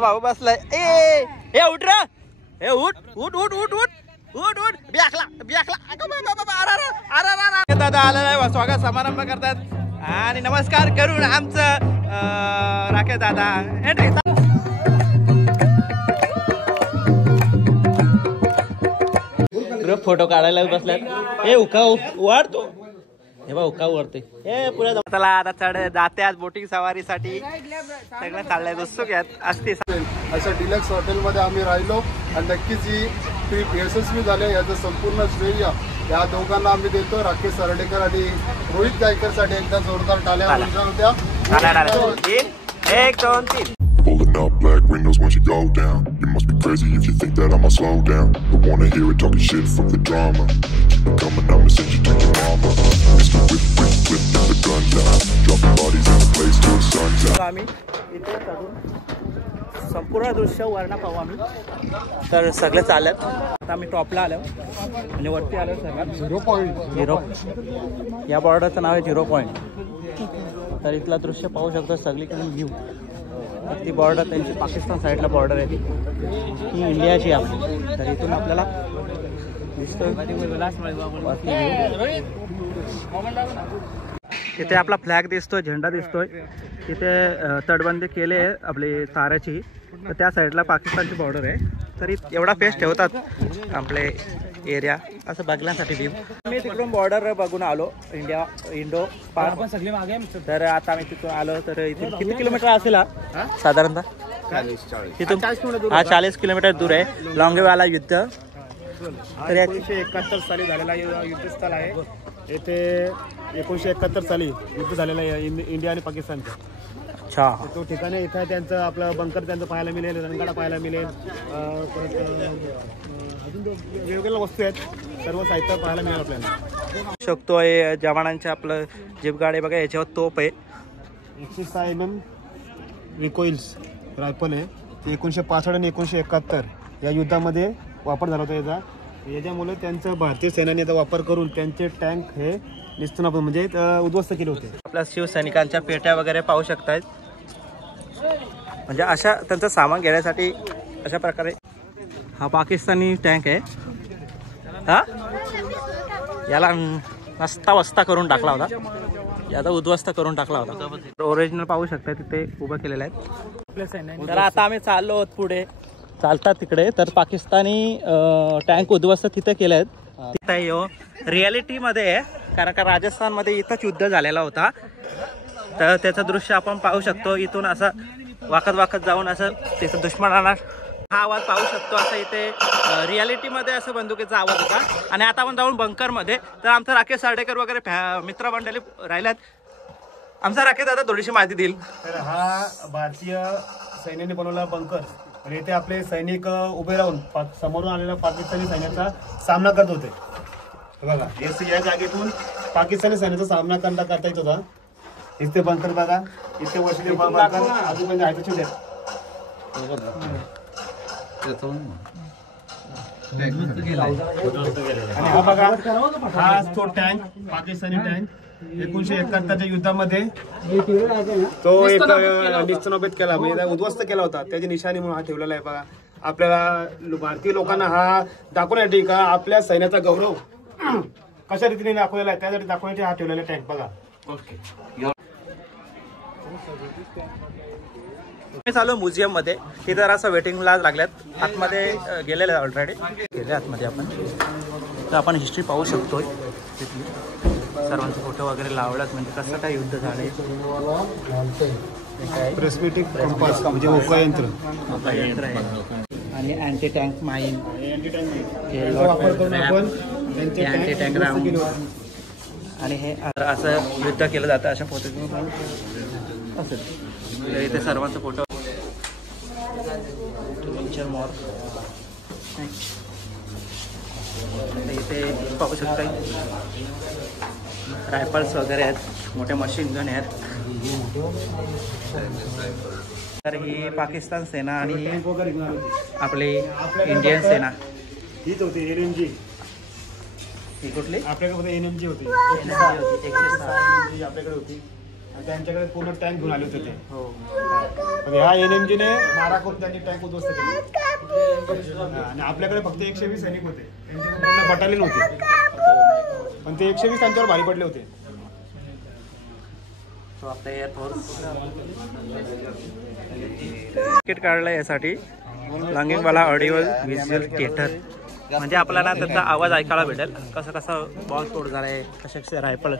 भाऊ बसलाय. ए उठ रे, ए उठ उठ उठ उठ उठ उठ उठ बियाखला बियाखला. दादा आलेला आहे, स्वागत समारंभ करतात आणि नमस्कार करून आमचं राकेश दादा एंट्री. फोटो काढायला बसल्यात. हे उकाव वाढतो, हे बा उकाव वरते. हे पुढे चला आता चढ जाते आज बोटिंग सवारीसाठी. सगळं चाललंय उत्सुक असते. अशा डिलक्स हॉटेलमध्ये आम्ही राहिलो आणि नक्कीच ही ट्रिप यशस्वी झाली. याचं संपूर्ण श्रेय या दोघांना आम्ही देतो. राकेश सरडेकर आणि रोहित गायकरसाठी एकदा जोरदार टाळ्या होत्या. 1 2 3. Pulling up black windows once you go down. You must be crazy if you think that I'ma slow down. Don't wanna hear it talking shit from the drama. Keep it coming, I'ma send you to your mama. Mr. Whip, whip, whip, get the guns out. Dropping bodies in the place till the sun's out. आम्ही इथे चढून संपूर्ण दृश्य वर्ण पाहू आम्ही. तर सगळे चालत आता आम्ही टॉपला आलो आणि वरती आलो सगळं 0 या बॉर्डरचं नाव आहे 0 पॉईंट. तर इथला दृश्य पाहू शकतो सगळीकडे व्ह्यू. ती बॉर्डर त्यांची पाकिस्तान साईडला बॉर्डर आहे, ती इंडियाची आहे. तर इथून आपल्याला दिसतोय तिथे आपला फ्लॅग दिसतोय, झेंडा दिसतोय. तिथे तटबंदी केली आहे आपली ताराची. तर त्या साईडला पाकिस्तानची बॉर्डर आहे. तरी एवढा फेस ठेवतात आपले एरिया असं बघण्यासाठी व्ह्यू. मी तिकडून बॉर्डर बघून आलो इंडो पार. तर आता आम्ही तिथून आलो. तर इथे किती किलोमीटर असेल साधारणतः? तिथून 40 किलोमीटर दूर आहे लॉंगेवाला युद्ध. तर 1971 साली झालेला युद्धस्थळ आहे. येथे 1971 साली युद्ध झालेलं आहे इंडिया आणि पाकिस्तानचं. अच्छा, तो ठिकाणी इथं त्यांचं आपलं बंकर त्यांचं पाहायला मिळेल, रणगाडा पाहायला मिळेल. परत अजून वेगवेगळ्या वस्तू आहेत, सर्व साहित्य पाहायला मिळेल आपल्याला. शकतोय जवानांचं आपलं जीप गाडी बघा, याच्यावर तोप आहे. 106 mm रिकॉइल्स रायफल आहे. ते 1965 आणि 1971 या युद्धामध्ये वापर झाला होता याचा. याच्यामुळे त्यांचं भारतीय सेनाने याचा वापर करून त्यांचे टँक हे निस्तनाप म्हणजे उद्ध्वस्त केले होते. आपल्या शिवसैनिकांच्या पेट्या वगैरे पाहू शकतायत. म्हणजे अशा त्यांचं सामान घेण्यासाठी अशा प्रकारे हा पाकिस्तानी टँक आहे. हा याला नसता वस्ता करून टाकला होता, याचा उद्ध्वस्त करून टाकला होता. ओरिजिनल पाहू शकता तिथे उभं केलेलं आहे. तर आता आम्ही चाललो आहोत पुढे, चालतात तिकडे. तर पाकिस्तानी टँक उद्ध्वस्त तिथे केले आहेत. तिथे रियालिटीमध्ये आहे, कारण का राजस्थानमध्ये इथंच युद्ध झालेला होता. तर त्याचं दृश्य आपण पाहू शकतो. इथून असं वाकत जाऊन असं त्याचं दुश्मनाला हा आवाज पाहू शकतो. असं इथे रियालिटीमध्ये असं बंदुकीचा आवाज होता. आणि आता आपण जाऊन बंकरमध्ये. तर आमचं राकेश सरडेकर वगैरे मित्रमंडळी राहिल्यात. आमचा राकेश दादा थोडीशी माहिती देईल. तर हा भारतीय सैन्याने बनवलेला बंकर आणि इथे आपले सैनिक उभे राहून समोरून आलेल्या पाकिस्तानी सैन्याचा सामना करत होते. बघा या जागेतून पाकिस्तानी सैन्याचा सामना करता येत होता. इथे बंकर बघा, इथे वसले बंकर आजूबाजूला आहेत. आणि हा बघा, हा तो टँक पाकिस्तानी टँक 1971च्या युद्धामध्ये तो एक निस्तनाबूत केला, म्हणजे उद्ध्वस्त केला होता. त्याची निशाणी म्हणून हा ठेवलेला आहे. बघा आपल्याला भारतीय लोकांना हा दाखवण्यासाठी का आपल्या सैन्याचा गौरव कशा रीतीने दाखवलेला आहे त्यासाठी दाखवण्यासाठी हा ठेवलेला टँक बघा. चालू म्युझियम मध्ये. तिथे असं वेटिंगला लागल्यात. आतमध्ये गेलेले ऑलरेडी गेले आतमध्ये आपण. तर आपण हिस्ट्री पाहू शकतोय. तिथली सर्वांचे फोटो वगैरे लावल्यात, म्हणजे कसं काय युद्ध झाले. प्रेस्मेटिक कंपास म्हणजे उपयंत्र आहे. आणि अँटी टँक माईन वापर करून आपण अँटी टँक राऊंड. आणि हे असं युद्ध केलं जातं अशा पद्धतीने असेल. इथे सर्वांचा फोटो मॉर. इथे पाहू शकता रायफल्स वगैरे आहेत, मोठे मशीन गन आहेत. तर ही पाकिस्तान सेना आणि आपली इंडियन सेना. हीच होती LMG. ही कुठली आपल्याकडे एनएमजी होती, NMG होती 106. NMG आपल्याकडे होती आणि त्यांच्याकडे पूर्ण टँक घेऊन आले होते ते. हो पण ह्या एनएमजीने मारा करून त्यांनी टँक उद्ध्वस्त केली. आणि आपल्याकडे फक्त 120 सैनिक होते, त्यांची पूर्ण बटालियन होती, पण ते 120 त्यांच्यावर भारी पडले होते. तो आपला एअरफोर्स तिकीट काढलं यासाठी लँगिंगवाला ऑडिओ व्हिज्युअल थिएटर, म्हणजे आपल्याला त्याचा आवाज ऐकायला भेटेल कसं कसं बॉल तोड झालाय, कसे कसे रायफल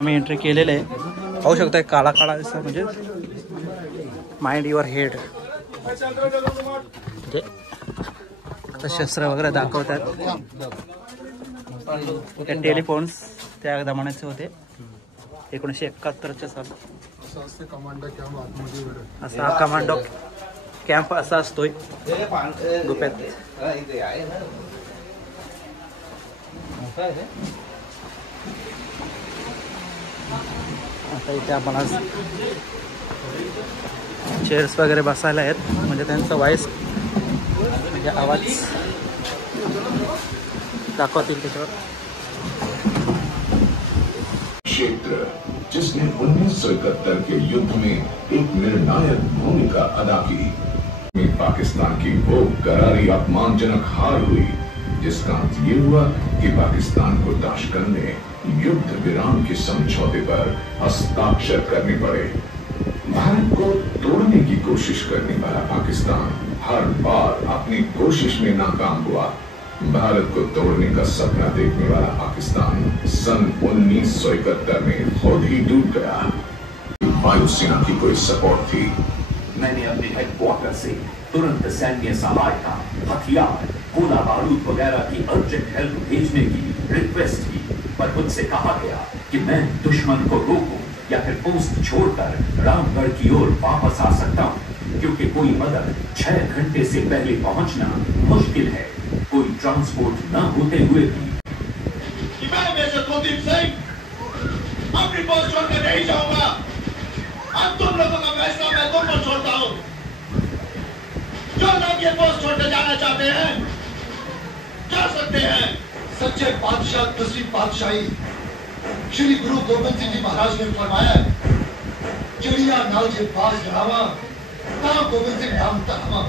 आम्ही एंट्री केलेलं आहे. पाहू शकताय काळा काळा असं, म्हणजे माइंड युअर हेड, म्हणजे आता शस्त्र वगैरे दाखवतात. त्या टेलिफोन्स त्या जमान्याचे होते 1971च्या साल. असा हा कमांडो कॅम्प असा असतोय गुप्यात. आता इथे आम्हाला चेअर्स वगैरे बसायला आहेत, म्हणजे त्यांचा व्हॉइस म्हणजे आवाज दाखवतील त्याच्यावर. क्षेत्र जिसने 1971 के युद्ध में एक निर्णायक भूमिका अदा की, में पाकिस्तान की वो करारी अपमानजनक हार हुई, जिसका अंत ये हुआ कि पाकिस्तान को ताशकंद ने युद्ध विराम के समझौते पर हस्ताक्षर करने पड़े. भारत को तोड़ने की कोशिश करने वाला पाकिस्तान हर बार अपनी कोशिश में नाकाम हुआ. भारत को तोड़ने का सपना देखने वाला पाकिस्तान सन 1971 में खुद ही डूब गया. वायुसेना की कोई सपोर्ट थी. मैंने अपने हेडक्वार्टर से तुरंत सैन्य सहायता, हथियार, गोला बारूद वगैरह की अर्जेंट हेल्प भेजने की रिक्वेस्ट की, पर मुझसे कहा गया कि मैं दुश्मन को रोकूं या फिर पोस्ट छोड़कर रामगढ़ की ओर वापस आ सकता हूं, क्योंकि कोई मदद 6 घंटे से पहले पहुंचना मुश्किल है, कोई ट्रांसपोर्ट न होते हुए भी. मैं मेजर कुलदीप सिंह अपनी पोस्ट छोड़कर नहीं जाऊंगा. अब तुम लोगों का फैसला मैं तुम पर छोड़ता हूं. जो लोग ये पोस्ट छोड़कर जाना चाहते हैं जा सकते हैं. सच्चे बादशाह दूसरी पातशाही श्री गुरु गोबिंद सिंह जी महाराज ने फरमाया, चिड़िया नाल जे पास जावा ता गोबिंद सिंह नाम तहमा.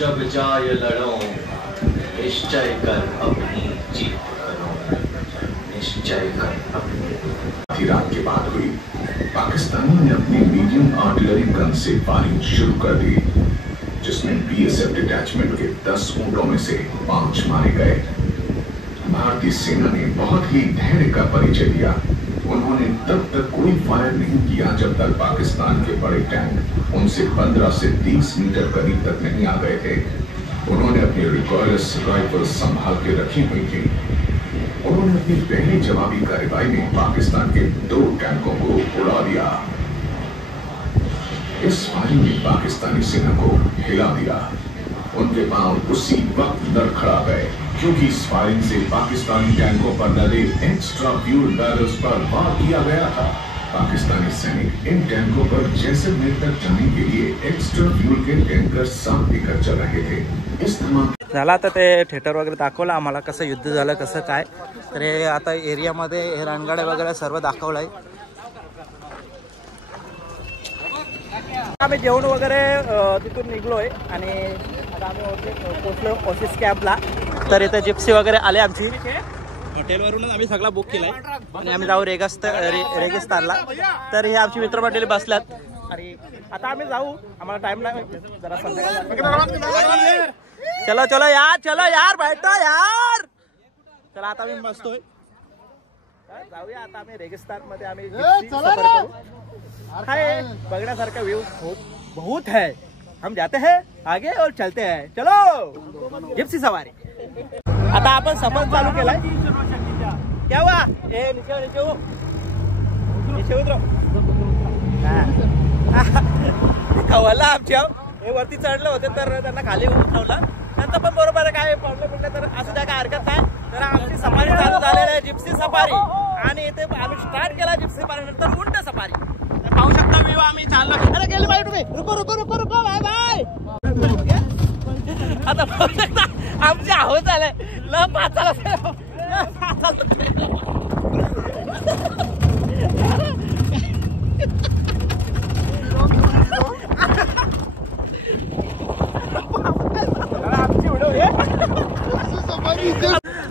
जब जाय लड़ो निश्चय कर अपनी जीत करो, निश्चय कर अपनी. रात के बाद हुई. पाकिस्तानियों ने अपनी मीडियम आर्टिलरी गन से फायरिंग शुरू कर दी, जिसमें बीएसएफ डिटैचमेंट के 10 ऊंटों में से 5 मारे गए. भारतीय सेना ने बहुत ही धैर्य का परिचय दिया. उन्होंने तब तक कोई फायर नहीं किया जब तक पाकिस्तान के बड़े टैंक उनसे 15 से 30 मीटर करीब तक नहीं आ गए थे. उन्होंने अपनी रिकॉयलर्स राइफल संभाल के रखी हुई थी. उन्होंने अपनी पहली जवाबी कार्रवाई में पाकिस्तान के 2 टैंकों को उड़ा दिया. इस फायरिंग ने पाकिस्तानी सेना को हिला दिया. उनके पांव उसी वक्त लड़खड़ा गए, क्योंकि इस फायरिंग से पाकिस्तानी टैंकों पर लदे एक्स्ट्रा फ्यूल बैरल्स पर वार किया गया था. पाकिस्तानी सैनिक इन टैंकों पर जैसलमेर तक जाने के लिए एक्स्ट्रा फ्यूल के टैंकर साथ लेकर चल रहे थे. इस धमाके झाला. आता ते थिएटर वगैरे दाखवलं आम्हाला, कसं युद्ध झालं कसं काय. तर हे आता एरियामध्ये हे रणगाडे वगैरे सर्व दाखवलंय. आम्ही जेवण वगैरे तिथून निघलोय आणि आता आम्ही पोहोचलो ऑफिस कॅम्पला. तर इथे जिप्सी वगैरे आले आमची. हॉटेलवरूनच आम्ही सगळा बुक केलाय आणि आम्ही जाऊ रेगिस्तानला. तर हे आमची मित्रमंडळी बसल्यात आणि आता आम्ही जाऊ. आम्हाला टाइम नाही, जरा संध्याकाळी. चलो चलो यार बैठो यार. चला आता आम्ही बसतोय. जाऊया आता आम्ही रेगिस्तान मध्ये आम्ही सफर करू. हाय बघण्यासारखा व्ह्यू बहुत है. हम जाते हैं आगे और चलते हैं. चलो जिप्सी सवारी. आता आपण सफर चालू केलाय. क्या हुआ? ए नीचे उतरो. खवला आमच्या हे वरती चढले होते तर त्यांना खाली उतरवलं. नंतर पण बरोबर आहे, काय पडलं तर असू द्या, काय हरकत नाही. तर आमची सफारी चालू झालेली आहे, जिप्सी सफारी. आणि इथे आम्ही स्टार्ट केला जिप्सी सफारी, नंतर उंट सफारी. पाहू शकता व्ह्यू. आम्ही चाललो. अरे गेले बाई तुम्ही. रुको रुको रुको रुको. Bye bye. आता पाहू शकता आमची आहोत झालंय ल पाचाला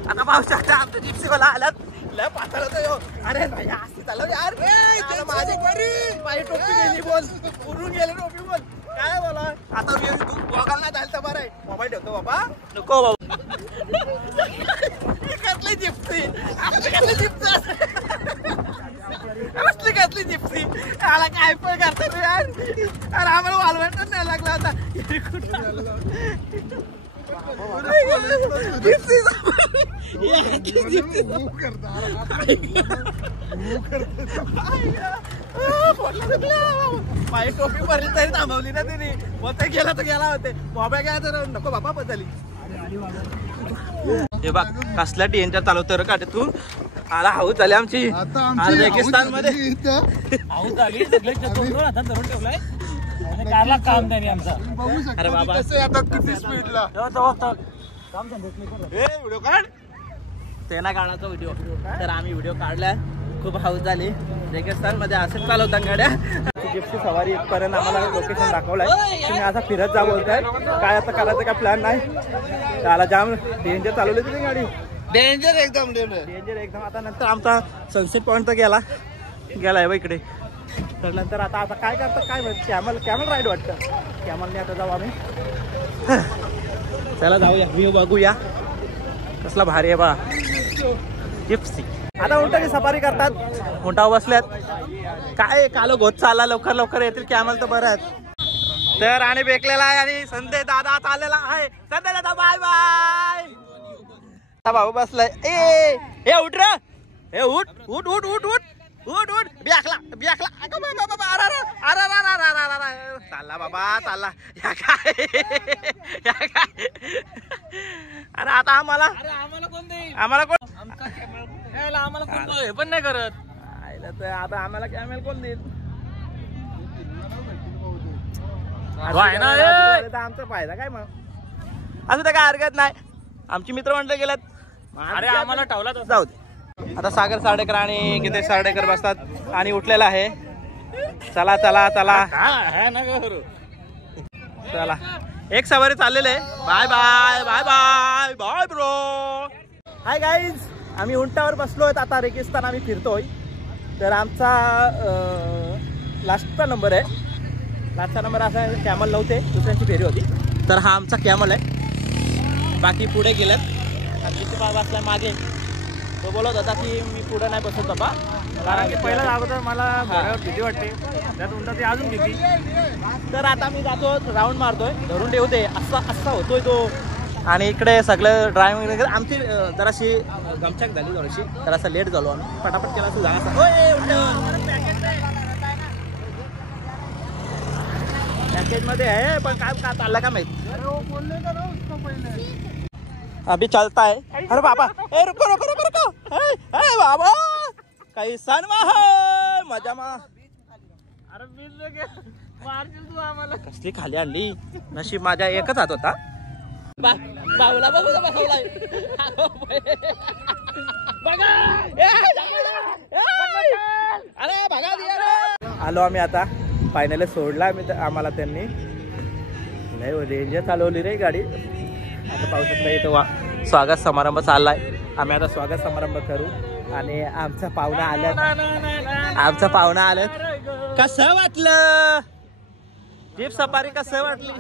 आता पाहू शकता आमच्या जिप्सीवाला आलात लय पाताळ होतो. अरे भाई असं चालव यार माझी माझी टोपी गेली बोल उरून गेले टोपी बोल काय बोला आता तू बघायला नाही जायला तर बरं आहे. मोबाईल ठेवतो बाबा नको बाबा कसली जिप्सी कसली जिप्सी कसली कसली जिप्सी आला काय पण करतो यार. अरे आम्हाला वालवंट नाही लागला आता माझी टोपी भरली तरी थांबवली ना तिने मग ते गेला तर गेला होते मोबाईल गेला तर नको बाबा बदलली. हे बघ कसल्या डेंजर चालवतो रे काटे तू आला हाऊस झाली आमची रेगिस्तान मध्ये हाऊस झाली सगळे हातात धरून ठेवलाय कारला काम नाही आमचा. अरे बाबा आता किती स्पीडला व्हिडिओ काढ ते ना काढायचा व्हिडिओ तर आम्ही व्हिडिओ काढला खूप हाऊस झाली रेगिस्तान मध्ये असंच चालवतात गाड्या. जिप्सी सवारी इथपर्यंत आम्हाला लोकेशन दाखवलंय तुम्ही आता फिरत जा बोलताय काय आता करायचं काय प्लॅन नाही. त्याला जाम डेंजर चालवली तुझी गाडी डेंजर एकदम डेंजर एकदम. आता नंतर आमचा सनसेट पॉईंट तर गेलाय बा इकडे. तर नंतर आता आता काय करतात काय कॅमल राईड वाटतं कॅमलने आता जाऊ आम्ही. चला जाऊया व्ह्यू बघूया कसला भारी आहे बा जिप्सी. आता उंटाची सफारी करतात उंटावर बसल्यात काय कालो घोत चालला लवकर लवकर येतील कॅमल तर बरं आहेत. तर आणि बेकलेला आहे आणि संजय दादा चाललेला आहे. संजय दादा बाय बाय. भाऊ बसलाय ए उठ रे ए उठ उठ उठ उठ उठ उठ उठ बियाकला बियाकला चालला बाबा चालला या काय अरे आता आम्हाला आम्हाला कोण हे पण नाही करत आता आम्हाला कॅमेल कोण देईल आमचा फायदा काय मग असं तर काय हरकत नाही. आमची मित्र मंडळ गेल्यात अरे आम्हाला ठेवला जाऊ दे. आता सागर सार्डेकर आणि गितेश सार्डेकर बसतात आणि उठलेला आहे. चला चला चला चला एक सवारी चाललेले bye bye bye bye bye bro. Hi guys आम्ही उंटावर बसलोय आता रेगिस्तान आम्ही फिरतोय. तर आमचा लास्टचा नंबर आहे. लास्टचा नंबर असा कॅमल नव्हते दुसऱ्यांची फेरी होती तर हा आमचा कॅमल आहे. बाकी पुढे गेलेत बाबा असला मागे तो बोलत होता की मी पुढे नाही बसत बाबा कारण की पहिला अगोदर मला भीती वाटते त्यात उंटाची अजून भीती. तर आता मी जातो राऊंड मारतोय धरून ठेवते असा असा होतोय तो. आणि इकडे सगळं ड्रायव्हिंग वगैरे आमची जराशी गमचक झाली थोडीशी तर असं लेट झालो आम्ही पटापट केला तू जागा पॅकेज मध्ये आहे पण काय का चाललं का माहित. अभी चलता है अरे बाबा ए रुको रुको रुको रुको ए बाबा काही सणवा है मजा मा. अरे कसली खाली आणली नशीब माझ्या एकच हात होता. बाबूला बघू बसवलाय बघा अरे बघा आलो आम्ही आता फायनली सोडला आम्हाला त्यांनी नाही रेंज चालवली रे गाडी. आता पाहू शकता इथं स्वागत समारंभ चाललाय. आम्ही आता स्वागत समारंभ करू आणि आमचा पाहुणा आल्यात कसं वाटलं जीप सफारी कसं वाटली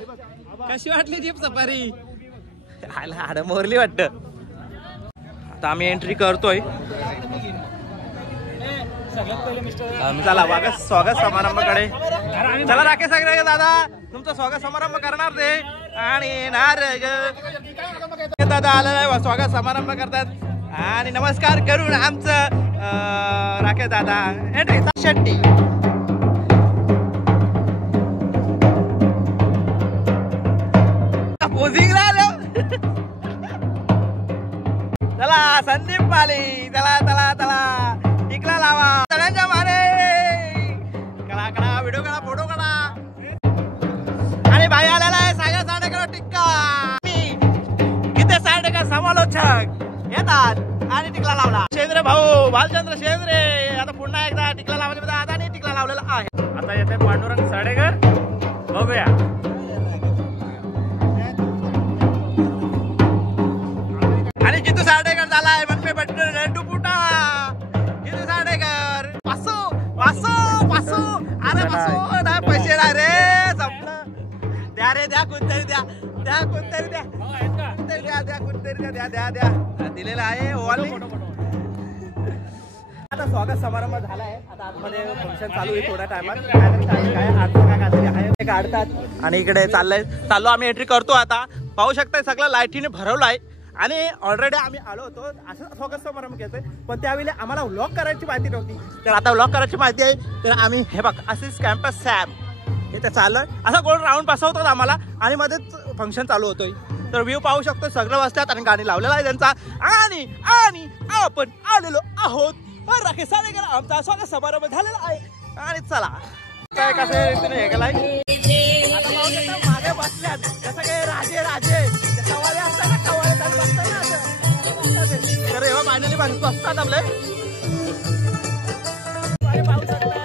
कशी वाटली जीप सफारी हाड मोरली वाटत. आता आम्ही एंट्री करतोय चला स्वागत समारंभाकडे चला. राकेश सागरे दादा तुमचं स्वागत समारंभ करणार ते आणि दादा आलेला आहे स्वागत समारंभ करतात आणि नमस्कार करून आमचं राकेश दादा एंट्री शेट्टी पोझिंगला आलो. चला संदीप पाली चला चला चला टिकला लावा सगळ्यांच्या मारे कळा कळा व्हिडिओ काढा फोटो काढा. आणि भाई आलेला आहे सागर साडेकर टिक्का किती समालोचक येतात आणि टिकला लावला. शेंद्रे भाऊ भालचंद्र शेंद्रे आता पुन्हा एकदा टिकला लावले आणि टिकला लावलेला आहे. आता येते पांडुरंग साडेकर, बघूया. आणि जितू साडेकर झालाय मनपे बटन डुपुटा. जितू साडेकर पासो पासो पासो. अरे पासो ना पैसे ना रे संपलं. द्या रे द्या कोणतरी द्या द्या कोणतरी द्या द्या द्या कोणतरी द्या द्या द्या द्या दिलेला आहे. आता स्वागत समारंभ झाला आहे. आता आतमध्ये फंक्शन चालू आहे थोड्या टायमात. काय काढतात आणि इकडे चाललो आम्ही एंट्री करतो. आता पाहू शकताय सगळं लाईटीने भरवलं आहे आणि ऑलरेडी आम्ही आलो होतो असं स्वागत समारंभ घेतोय. पण त्यावेळी आम्हाला व्लॉग करायची माहिती नव्हती, तर आता व्लॉग करायची माहिती आहे. तर आम्ही हे बघ असेच कॅम्पस सॅम इथे चाललोय. असा गोल राऊंड बसवतात आम्हाला आणि मध्येच फंक्शन चालू होतोय. तर व्ह्यू पाहू शकतो सगळं वाजतात आणि गाणी लावलेला आहे त्यांचा. आणि आणि आपण आलेलो आहोत राकेश साडेकर. आमचा स्वागत समारंभ झालेला आहे. आणि चला काय कसं रीतीने हे केलाय. आता पाहू शकता मागे बसल्यात जसं काही राजे राजे कवाले असतात ना, कवाले बसतात ना असं. तर एव्हा फायनली बसतात आपले. पाहू शकता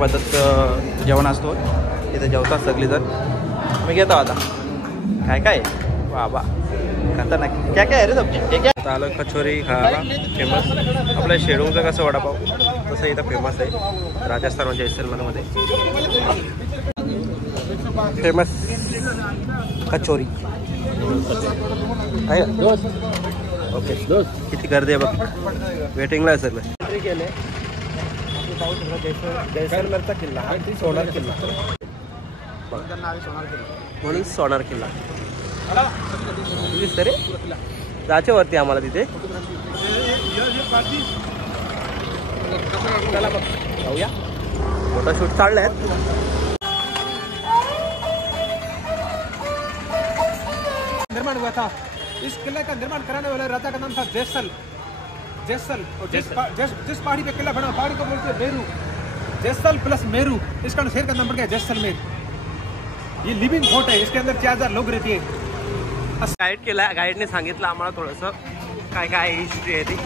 पद्धत जेवण असतो इथे जेवतात सगळीजण. आम्ही घेतो आता काय काय बाबा खतरनाक क्या क्या आहे रे सब्जी. ठीक आहे आलं कचोरी खायला फेमस. आपल्या शेडूंगचं कसं वडापाव तसं इथं फेमस आहे राजस्थान म्हणजे जैसलमेरमध्ये फेमस कचोरी आहे. ओके किती गर्दी आहे बघ वेटिंगला आहे सगळं. एंट्री केले जैसलमेरचा किल्ला हा सोनार किल्ला म्हणून सोनार किल्ला दिसतं रे. जायचे वरती आम्हाला तिथे चला बघ जाऊया. फोटोशूट चालले आहेत. निर्माण हुआ था. इस किले का निर्माण कराने वाले राजा का नाम था जयसल. और जिस पहाड़ी पे किला बना पहाड़ी को बोलते हैं मेरू. जयसल प्लस मेरू, इसका शहर का नाम पड़ गया जैसलमेर. ये लिविंग फोर्ट है, इसके अंदर 4000 लोग रहते हैं. गाईड केला, गाईडने सांगितलं आम्हाला थोडंसं काय काय हिस्ट्री आहे ती.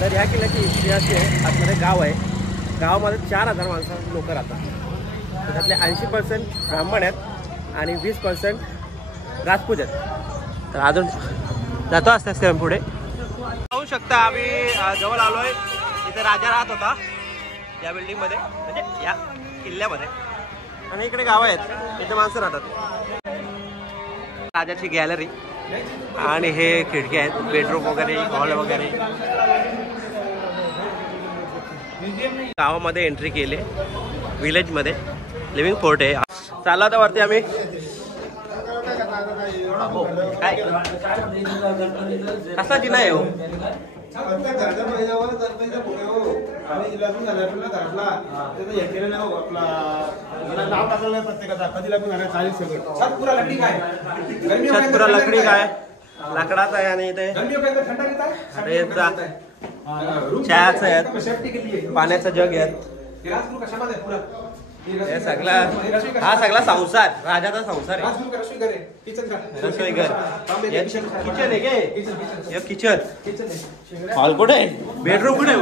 तर ह्या किल्ल्याची हिस्ट्री अशी आहे, आतमध्ये गाव आहे, गावामध्ये 4000 माणसं लोक राहतात. त्यातले 80% ब्राह्मण आहेत आणि 20% राजपूत आहेत. तर अजून जातो असते पुढे. पाहू शकता आम्ही जवळ आलोय. इथे राजा राहत होता या बिल्डिंगमध्ये, म्हणजे या किल्ल्यामध्ये. आणि इकडे गाव आहेत, इथे माणसं राहतात. राजाची गॅलरी आणि हे खिडकी आहेत, बेडरूम वगैरे, हॉल वगैरे. गावामध्ये एंट्री केली, विलेजमध्ये लिव्हिंग फोर्ट आहे. चालला होता वरती आम्ही. काय कसा जिना आहे हो? छतपुरा लकडी काय लाकडाचा आहे. आणि इथे चहाचं आहे, पाण्याचा जग आहे. हे सगळा हा सगळा संसार, राजाचा संसार आहे. रसोई घर, किचन आहे काय? किचन. हॉल कुठे आहे? बेडरूम कुठे आहे?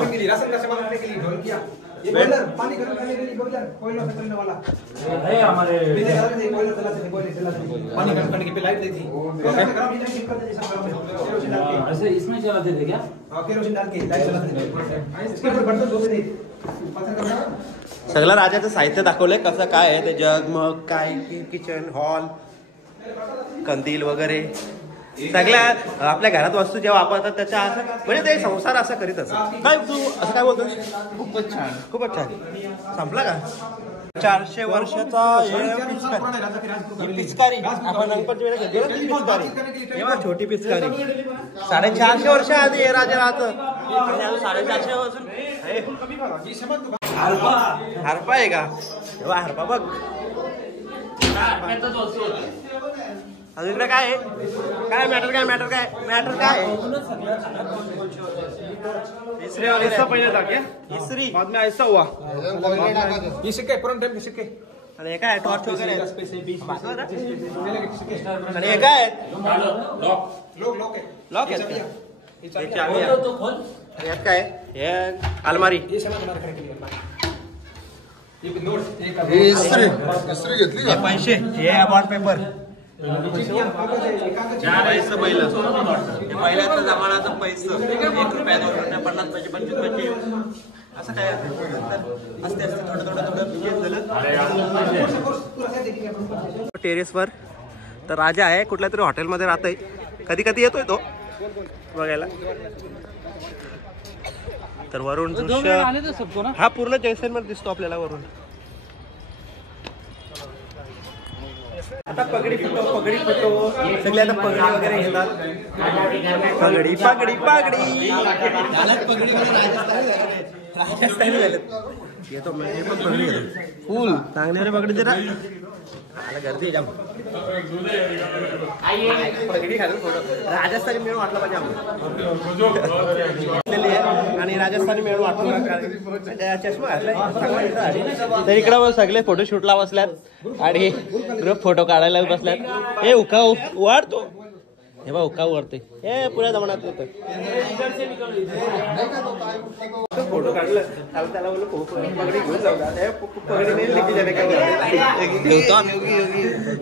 पानी गर्म करने के लिए बॉयलर, कोयला से चलने वाला है हमारे. पानी गर्म करने के लिए लाइट देती. ऐसे इसमें चलाते थे क्या? हाँ, केरोसिन डाल के लाइट चलाते थे. इसके ऊपर बर्तन धोते थे. सगळं राजाचं साहित्य दाखवलंय कसं काय आहे ते. जग, मग काय, किचन, हॉल, कंदील वगैरे सगळ्या आपल्या घरात वस्तू जेव्हा वापरतात त्याच्या असं, म्हणजे ते संसार असं करीत असत. काय तू असं काय बोलतो? खूपच छान, खूपच छान. संपला का? 400 वर्षाचा पिचकारी. आपण गणपती पिचकारी, तेव्हा छोटी पिचकारी 450 वर्ष आधी हे राजा राहतं. 450 वर्ष हरपा आहे का? तेव्हा हरपा बघ. अजून इकडे काय आहे? काय मॅटर काय मॅटर काय मॅटर काय इसरी वगैरे पहिले टाके. इसरी बाद में ऐसा हुआ. ये सिक्के पुराने टाइम के सिक्के. आणि हे काय टॉर्च वगैरे. आणि हे काय लॉक आहे. यात काय? हे अलमारी. इस्त्री घेतली का? पैसे, हे बॉन्ड पेपर. पैसे पहिलं, हे पहिल्याचा जमानाचा पैसे. 1 रुपया, 2 रुपया, 50 पैसे, 25 पैसे असं काय असते थोडं झालं. टेरेसवर तर राजा आहे, कुठल्या तरी हॉटेलमध्ये राहतोय. कधी कधी येतोय तो बघायला. तर वरून दृश्य हा पूर्ण जैसलमेर दिसतो आपल्याला वरून. आता पगडी फोटो सगळे आता पगडी वगैरे घेतात. पगडी पगडी पगडी राजस्थानी झालेत. येतो म्हणजे पण पगडी घेतो फुल चांगले पगडी जरा आला गर्दी जाम. पगडी घालून फोटो राजस्थानी मिळून वाटलं पाहिजे आम्हाला. आणि राजस्थानी मिळून वाटलं चष्मा घातलाय. तर इकडं सगळे फोटोशूटला बसल्यात आणि ग्रुप फोटो काढायला बसल्यात. हे उका वाढतो हे बा उका वरते हे पुऱ्या जमान्यात होतं. फोटो काढलं त्याला बोललो पगडी घेऊन जाऊ. पगडी नाही लिखी जाणे काय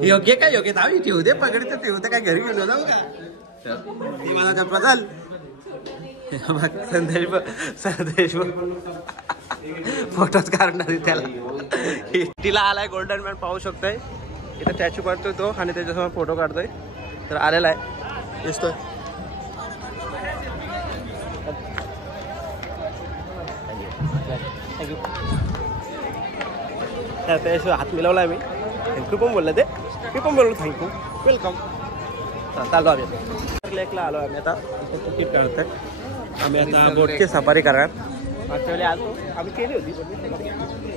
योग्य काय योग्य दहावी ठेवू दे पगडी तर ठेवते काय घरी घेऊन जाऊ का? ती मला चप्पा चाल. संदेश फोटोच काढणार त्याला. तिला आलाय गोल्डन मॅन पाहू शकतोय. इथं स्टॅच्यू काढतोय तो आणि त्याच्यासमोर फोटो काढतोय. तर आलेला आहे दिसतोय. थँक्यू. त्याशिवाय हात मिळवला मी. थँक्यू पण बोललं ते. मी पण बोललो थँक्यू वेलकम. चालतो आम्ही लेकला आलो आम्ही आता. तिकीट काढतोय आम्ही आता बोटची सफारी करणार. मागच्या वेळी आलो आम्ही केली होती.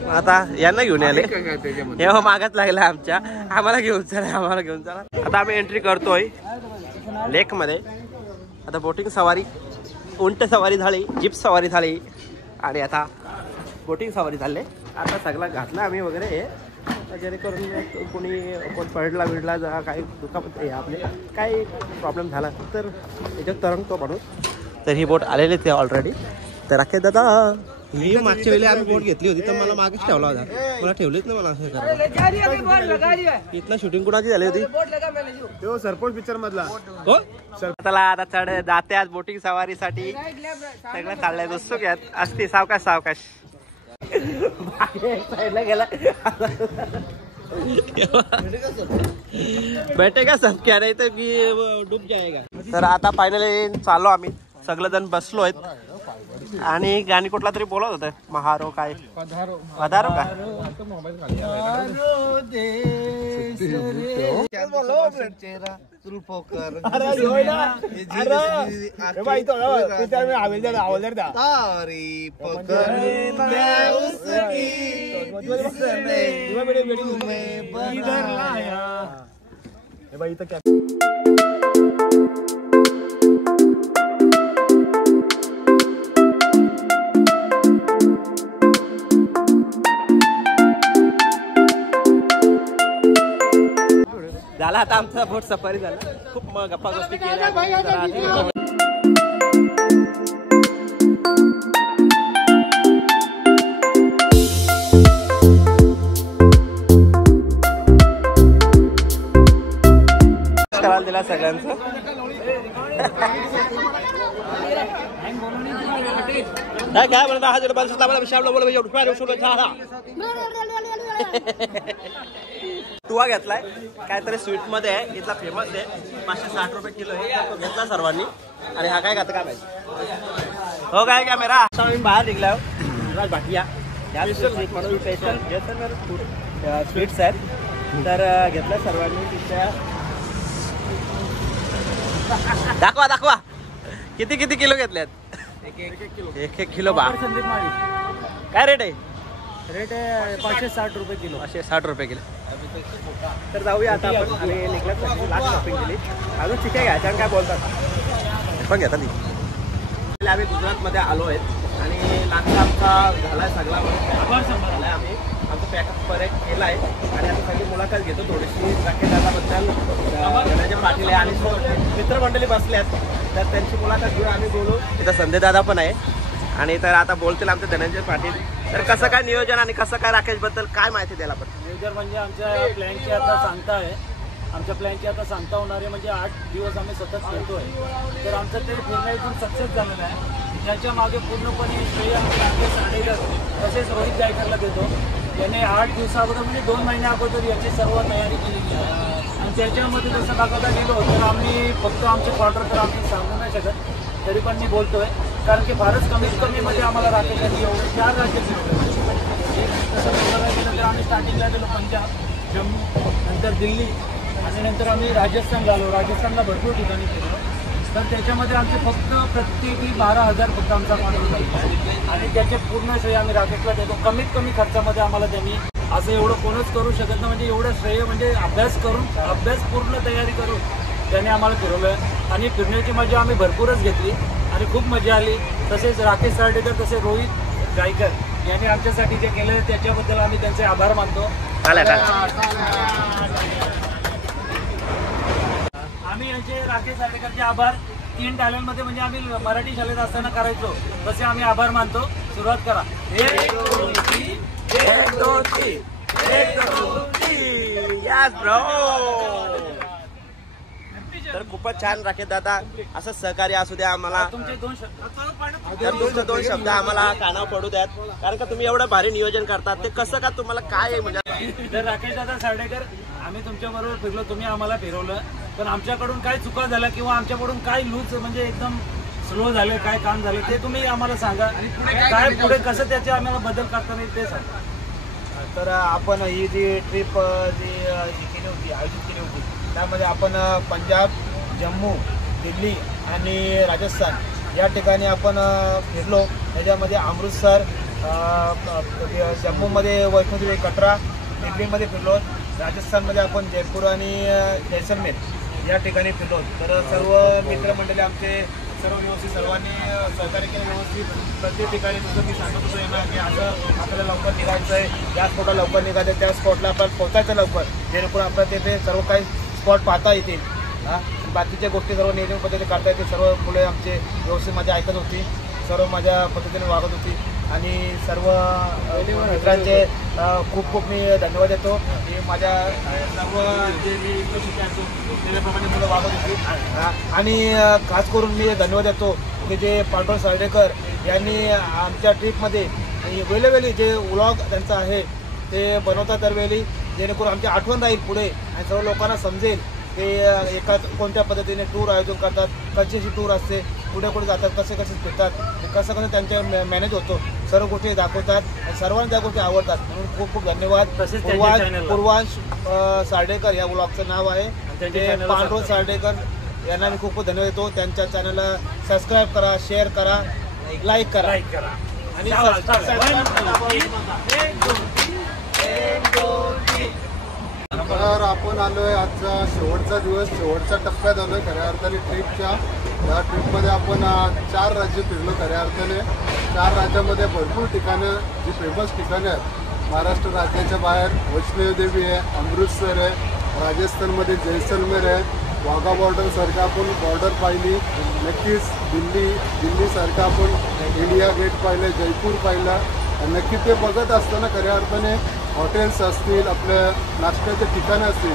आता यांना घेऊन आले तेव्हा मागत लागला आमच्या आम्हाला घेऊन चला. आता आम्ही एंट्री करतोय लेक मध्ये. आता बोटिंग सवारी, उंट सवारी झाली, जीप सवारी झाली आणि आता बोटिंग सवारी झाले. आता सगळं घातलं आम्ही वगैरे जेणेकरून कोण पडला बिडला जा काही दुखापत आपले काही प्रॉब्लेम झाला तर याच्यात तरंगतो म्हणून. तर ही बोट आलेली ते ऑलरेडी. तर राकेश दादा ही मागच्या वेळी आम्ही बोट घेतली होती तर मला मागेच ठेवला होता, मला ठेवलीच ना. मला असं इथला शूटिंग कुणाची झाली होती? तो सरपंच पिक्चर मधला. हो चला आता चढ जाते आज बोटिंग सवारीसाठी. सगळं चाललंय दोस्तों घ्यात असते सावकाश साईडला गेला बैठेगा सब क्या नाही तर डूब जाएगा. तर आता फायनली चाललो आम्ही सगळेजण बसलो आहेत आणि गाणी कुठला तरी बोलत होतं महारो काय पधारो का झाला. आता आमचा बोट सफारी झाला. खूप गप्पा गोष्टी केल्या. करायला दिला सगळ्यांचं. काय म्हणता हा जरा बाजूला विशाल तुवा घेतलाय काहीतरी स्वीट मध्ये आहे. इथला फेमस आहे. 560 रुपये किलो आहे. तो घेतला सर्वांनी. आणि हा काय खातं काय माहिती हो काय क्या मेरा. आता आम्ही बाहेर निघलाय गुजरात भाटिया या म्हणून स्पेशल जैसलमेर फूड स्वीट्स आहेत. तर घेतलं सर्वांनी. तिथल्या दाखवा किती किलो घेतल्यात? एक किलो बा. काय रेट आहे? रेट आहे 560 रुपये किलो. 560 रुपये किलो. तर जाऊया आता आपण. आम्ही निघलाच लास्ट शॉपिंग केली. अजून चिकन घ्यायच्या आणि काय बोलतात पण घेतात. आम्ही गुजरातमध्ये आलो आहेत आणि लास्ट आमचा झाला आहे सगळा झाला आहे. आम्ही आमचं पॅकअप परत केला आहे आणि आता सगळी मुलाखत घेतो थोडीशी राकेश दादाबद्दल. धनंजय पाटील आहे आणि मित्रमंडळी बसल्यात तर त्यांची मुलाखत घेऊन आम्ही बोलू. इथं संजय दादा पण आहे आणि तर आता बोलतील आमचे धनंजय पाटील. तर कसं काय नियोजन आणि कसं काय राकेशबद्दल काय माहिती द्यायला पण? नियोजन म्हणजे आमच्या प्लॅनची आता सांगता आहे. आमच्या प्लॅनची आता सांगता होणार आहे. म्हणजे 8 दिवस आम्ही सतत फिरतो आहे. तर आमचं ते फिरणं इथून सक्सेस झालेलं आहे. त्याच्या मागे पूर्णपणे श्रेय राकेश साडेकर तसेच रोहित गायकरला देतो. याने 8 दिवसाअगोदर म्हणजे 2 महिन्या अगोदर याची सर्व तयारी केलेली आहे. आणि त्याच्यामध्ये जसं दाखवता गेलो तर आम्ही फक्त आमचे क्वार्टर तर आम्ही सांगू नाही शकत. तरी पण मी बोलतोय कारण की फारच कमीत कमीमध्ये आम्हाला राकेशसाठी एवढे 4 राज्य फिरवले. तसं बघायला गेलं तर आम्ही स्टार्टिंगला गेलो पंजाब, जम्मू, नंतर दिल्ली आणि नंतर आम्ही राजस्थान झालो. राजस्थानला भरपूर ठिकाणी फिरलो. तर त्याच्यामध्ये आमचे फक्त प्रत्येकी 12,000 फक्त आमचा क्वार्टर झाला आणि त्याचे पूर्ण श्रेय आम्ही राकेशला देतो. कमीत कमी खर्चामध्ये आम्हाला त्यांनी असं एवढं कोणच करू शकत नाही. म्हणजे एवढं श्रेय म्हणजे अभ्यास पूर्ण तयारी करून त्याने आम्हाला फिरवलं आणि फिरण्याची मजा आम्ही भरपूरच घेतली आणि खूप मजा आली. तसेच राकेश सार्डेकर तसेच रोहित गायकर यांनी आमच्यासाठी जे केलं त्याच्याबद्दल आम्ही त्यांचे आभार मानतो. आम्ही यांचे राकेश सार्डेकरचे आभार 3 टाळ्यांमध्ये म्हणजे आम्ही मराठी शाळेत असताना करायचो तसे आम्ही आभार मानतो. सुरुवात करा. 1 2 3 1 2 3 1 2 3 यस ब्रो. तर खूपच छान राकेश दादा. असं सहकार्य असू द्या आम्हाला. तुमचे 2 शब्द आम्हाला कानावर पडू द्यात कारण का तुम्ही एवढं भारी नियोजन करतात. ते कसं का तुम्हाला काय म्हणजे? तर राकेश दादा सार्डेकर आम्ही तुमच्याबरोबर फिरलो. तुम्ही आम्हाला फिरवलं पण आमच्याकडून काय चुका झाल्या किंवा आमच्याकडून काय लूज म्हणजे एकदम स्लो झाले काय काम झालं ते तुम्ही आम्हाला सांगा. काय पुढे कसं त्याचे आम्हाला बदल करता येईल ते सांगा. तर आपण ही जी ट्रिप जी केली होती आयोजित केली होती त्यामध्ये आपण पंजाब, जम्मू, दिल्ली आणि राजस्थान या ठिकाणी आपण फिरलो. त्याच्यामध्ये अमृतसर, जम्मूमध्ये वैष्णोदेवी कटरा, दिल्लीमध्ये फिरलो. राजस्थानमध्ये आपण जयपूर आणि जैसलमेर या ठिकाणी फिरलो. तर सर्व मित्रमंडळी आमचे सर्व व्यवस्थित सर्वांनी सहकार्य केलं व्यवस्थित. प्रत्येक ठिकाणी जसं मी सांगत होतो यांना की असं आपल्याला लवकर निघायचं आहे, या स्पॉटला लवकर निघायचं आहे, त्या स्पॉटला आपल्याला पोहोचायचं लवकर, जेणेकरून आपल्याला तेथे सर्व काही स्पॉट पाहता येतील. बाकीच्या गोष्टी सर्व नियोजन पद्धतीने काढता येतील. सर्व मुले आमचे व्यवस्थित माझ्या ऐकत होती, सर्व माझ्या पद्धतीने वागत होती आणि सर्व मित्रांचे खूप खूप मी धन्यवाद देतो की माझ्या सर्व जे मी शिकायचो त्याप्रमाणे मुलं वागत होती. आणि खास करून मी धन्यवाद देतो की जे पांडुरंग सार्डेकर यांनी आमच्या ट्रीपमध्ये वेळोवेळी जे व्लॉग त्यांचा आहे ते बनवतात दरवेळी, जेणेकरून आमची आठवण राहील पुढे आणि सर्व लोकांना समजेल ते एका कोणत्या पद्धतीने टूर आयोजन करतात, कशी टूर असते, कुठे कुठे जातात, कसे कसे फिरतात, कसं त्यांच्या मॅनेज होतो, सर्व गोष्टी दाखवतात आणि सर्वांना त्या गोष्टी आवडतात. म्हणून खूप खूप धन्यवाद. पूर्वांश सार्डेकर या ब्लॉगचं नाव आहे, ते पांडुरंग सार्डेकर यांना मी खूप खूप धन्यवाद देतो. त्यांच्या चॅनलला सबस्क्राईब करा, शेअर करा, लाईक करा आणि तर आपण आलोय आजचा शेवटचा दिवस, शेवटच्या टप्प्यात आलोय खऱ्या अर्थाने ट्रीपच्या. या ट्रीपमध्ये आपण 4 राज्य फिरलो खऱ्या अर्थाने. 4 राज्यामध्ये भरपूर ठिकाणं जी फेमस ठिकाणं आहेत. महाराष्ट्र राज्याच्या बाहेर वैष्णोदेवी आहे, अमृतसर आहे, राजस्थानमध्ये जैसलमेर आहे, वाघा बॉर्डरसारखं आपण बॉर्डर पाहिली. नक्कीच दिल्लीसारखं आपण इंडिया गेट पाहिलं, जयपूर पाहिलं. नक्की ते बघत असताना खऱ्या अर्थाने हॉटेल्स असतील, आपल्या नाश्त्याचे ठिकाणं असतील,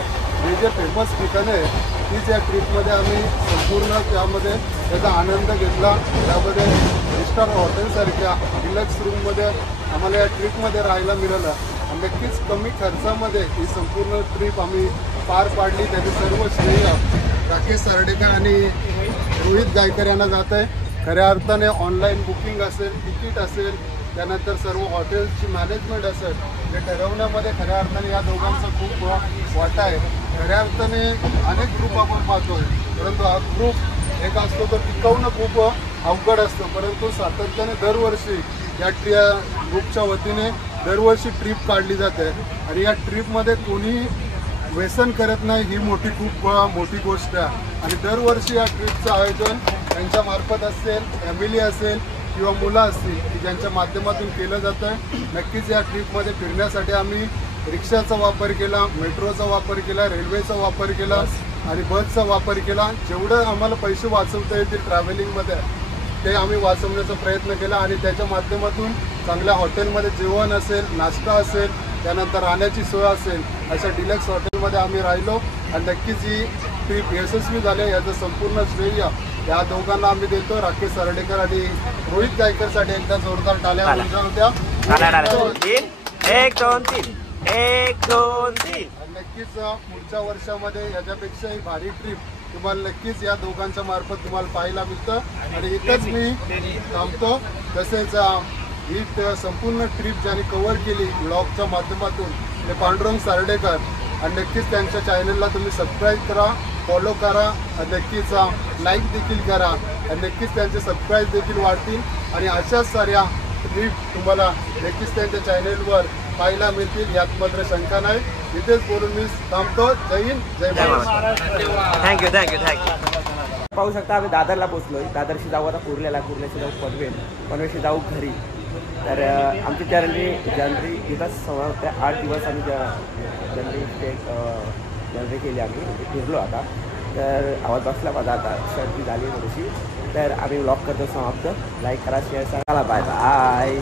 जे फेमस ठिकाणं आहे तीच या ट्रीपमध्ये आम्ही संपूर्ण त्यामध्ये त्याचा आनंद घेतला. त्यामध्ये स्टार हॉटेलसारख्या डिलक्स रूममध्ये आम्हाला या ट्रीपमध्ये राहायला मिळालं. आणि नक्कीच कमी खर्चामध्ये ही संपूर्ण ट्रीप आम्ही पार पाडली. त्याचे सर्व श्रेय राकेश सार्डेकर आणि रोहित गायकर यांना जात आहे. खऱ्या अर्थाने ऑनलाईन बुकिंग असेल, तिकीट असेल, त्यानंतर सर्व हॉटेल्सची मॅनेजमेंट असेल, हे ठरवण्यामध्ये खऱ्या अर्थाने या दोघांचा खूप वाटा आहे. खऱ्या अर्थाने अनेक ग्रुप आपण पाहतोय, परंतु हा ग्रुप एक असतो तो टिकवणं खूप अवघड असतं. परंतु सातत्याने दरवर्षी या ग्रुपच्या वतीने दरवर्षी ट्रीप काढली जाते आणि या ट्रीपमध्ये कोणी व्यसन करत नाही, ही खूप मोठी गोष्ट आहे. आणि दरवर्षी या ट्रीपचं आयोजन त्यांच्यामार्फत असेल, फॅमिली असेल किंवा मुलं असतील की ज्यांच्या माध्यमातून केलं जातं आहे. नक्कीच या ट्रीपमध्ये फिरण्यासाठी आम्ही रिक्षाचा वापर केला, मेट्रोचा वापर केला, रेल्वेचा वापर केला आणि बसचा वापर केला. जेवढं आम्हाला पैसे वाचवता येतील ट्रॅव्हलिंगमध्ये ते आम्ही वाचवण्याचा प्रयत्न केला आणि त्याच्या माध्यमातून चांगल्या हॉटेलमध्ये जेवण असेल, नाश्ता असेल, त्यानंतर राहण्याची सोय असेल, अशा डिलक्स हॉटेलमध्ये आम्ही राहिलो. आणि नक्कीच ही ट्रीप यशस्वी झाली याचं संपूर्ण श्रेय या दोघांना आम्ही देतो. राकेश सार्डेकर आणि रोहित गायकरसाठी एकदा जोरदार टाळ्या होत्या. 1 2 3 1 2 3. नक्कीच पुढच्या वर्षामध्ये याच्यापेक्षाही भारी ट्रीप तुम्हाला नक्कीच या दोघांच्या मार्फत तुम्हाला पाहायला मिळतं. आणि इथंच मी थांबतो. तसेच ही संपूर्ण ट्रीप ज्यांनी कव्हर केली ब्लॉगच्या माध्यमातून ते पांडुरंग सार्डेकर. आणि नक्कीच त्यांच्या चॅनलला तुम्ही सबस्क्राईब करा, फॉलो करा आणि नक्कीच लाईक देखील करा आणि नक्कीच त्यांचे सबस्क्राईब देखील वाढतील. आणि अशाच साऱ्या ट्रीप तुम्हाला नक्कीच त्यांच्या चॅनलवर पाहायला मिळतील यात मात्र शंका नाही. इथेच बोलून मी थांबतो. जय हिंद, जय महाराष्ट्र. थँक्यू. पाहू शकता आम्ही दादरला पोचलोय. दादरशी जाऊ आता कुर्ल्याला, कुर्ल्याशी जाऊ पनवेलशी जाऊ घरी. तर आमची जर्नी इथंच समाप्त. 8 दिवस आम्ही जर्नी केली, आम्ही फिरलो. आता तर आवाज बसला माझा, आता सर्दी झाली थोडीशी. तर आम्ही व्लॉग करतो समाप्त. लाईक करा, शेअर करा. Bye bye.